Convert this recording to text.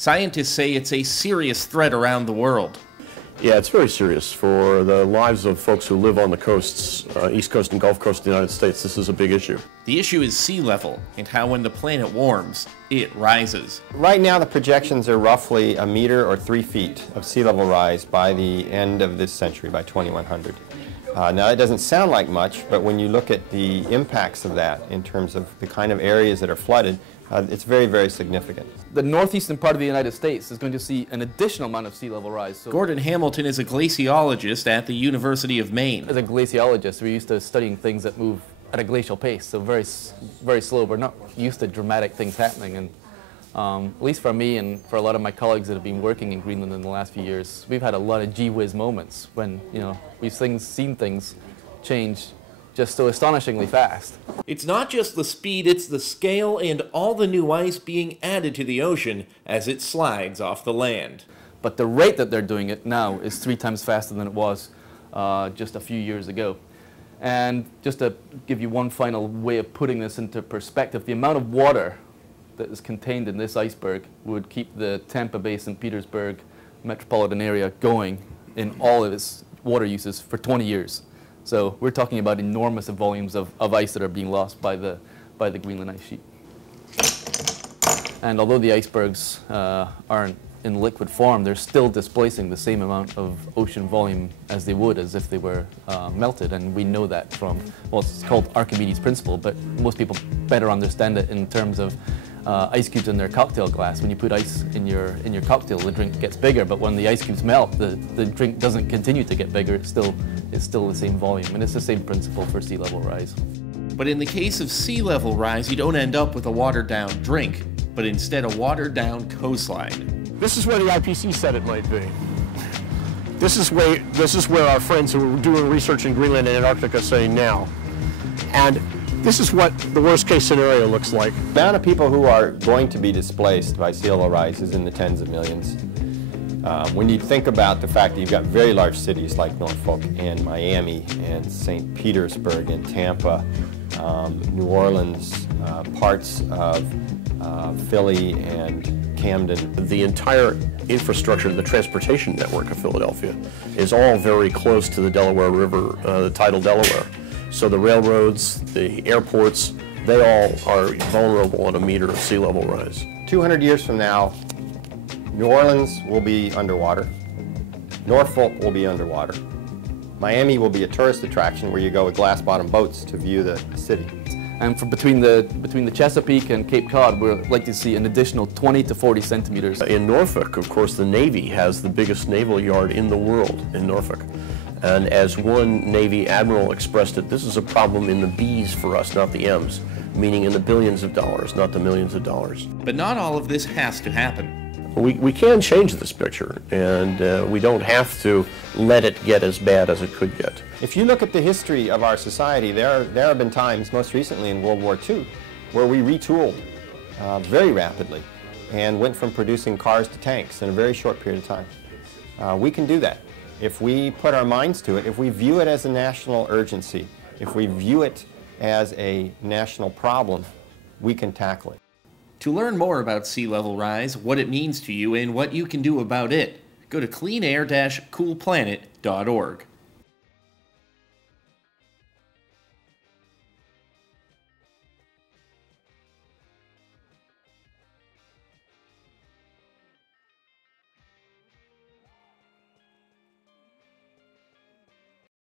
Scientists say it's a serious threat around the world. Yeah, it's very serious for the lives of folks who live on the coasts, East Coast and Gulf Coast of the United States. This is a big issue. The issue is sea level and how when the planet warms, it rises. Right now the projections are roughly a meter or 3 feet of sea level rise by the end of this century, by 2100. Now that doesn't sound like much, but when you look at the impacts of that in terms of the kind of areas that are flooded, it's very, very significant. The northeastern part of the United States is going to see an additional amount of sea level rise. So Gordon Hamilton is a glaciologist at the University of Maine. as a glaciologist, we're used to studying things that move at a glacial pace, so very slow. We're not used to dramatic things happening, and at least for me and for a lot of my colleagues that have been working in Greenland in the last few years, we've had a lot of gee whiz moments when we've seen things change just so astonishingly fast. It's not just the speed, it's the scale and all the new ice being added to the ocean as it slides off the land. But the rate that they're doing it now is 3 times faster than it was just a few years ago. And just to give you one final way of putting this into perspective, the amount of water that is contained in this iceberg would keep the Tampa Bay, St. Petersburg metropolitan area going in all of its water uses for 20 years. So we're talking about enormous volumes of ice that are being lost by the Greenland ice sheet. And although the icebergs aren't in liquid form, they're still displacing the same amount of ocean volume as they would as if they were melted. And we know that from, well, it's called Archimedes' principle, but most people better understand it in terms of ice cubes in their cocktail glass. When you put ice in your cocktail, the drink gets bigger, but when the ice cubes melt, the drink doesn't continue to get bigger. It's still the same volume, and it's the same principle for sea level rise. But in the case of sea level rise, you don't end up with a watered-down drink, but instead a watered-down coastline. This is where the IPC said it might be. This is where our friends who are doing research in Greenland and Antarctica say now. And this is what the worst case scenario looks like. The amount of people who are going to be displaced by sea level rise is in the tens of millions. When you think about the fact that you've got very large cities like Norfolk and Miami and St. Petersburg and Tampa, New Orleans, parts of Philly and Camden. The entire infrastructure, the transportation network of Philadelphia is all very close to the Delaware River, the tidal Delaware. So the railroads, the airports, they all are vulnerable on a meter of sea level rise. 200 years from now, New Orleans will be underwater. Norfolk will be underwater. Miami will be a tourist attraction where you go with glass-bottom boats to view the city. And between the Chesapeake and Cape Cod, we're likely to see an additional 20 to 40 centimeters. In Norfolk, of course, the Navy has the biggest naval yard in the world in Norfolk. And as one Navy admiral expressed it, this is a problem in the B's for us, not the M's, meaning in the billions of dollars, not the millions of dollars. But not all of this has to happen. We can change this picture, and we don't have to let it get as bad as it could get. If you look at the history of our society, there have been times, most recently in World War II, where we retooled very rapidly and went from producing cars to tanks in a very short period of time. We can do that. If we put our minds to it, if we view it as a national urgency, if we view it as a national problem, we can tackle it. To learn more about sea level rise, what it means to you, and what you can do about it, go to cleanair-coolplanet.org.